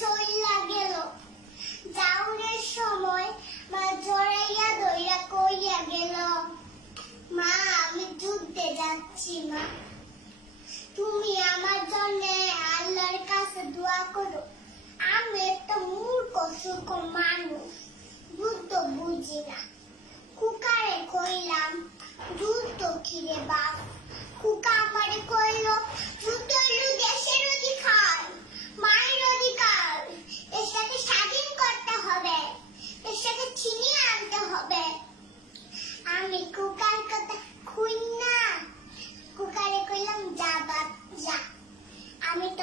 চইলা গেল। যাওনের সময় মা জড়াইয়া দইয়া কইয়া গেল, মা, আমি যুদ্ধে যাচ্ছি, মা। তুমি আমার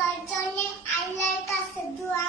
সবার জন্য আল্লাহর কাছে দোয়া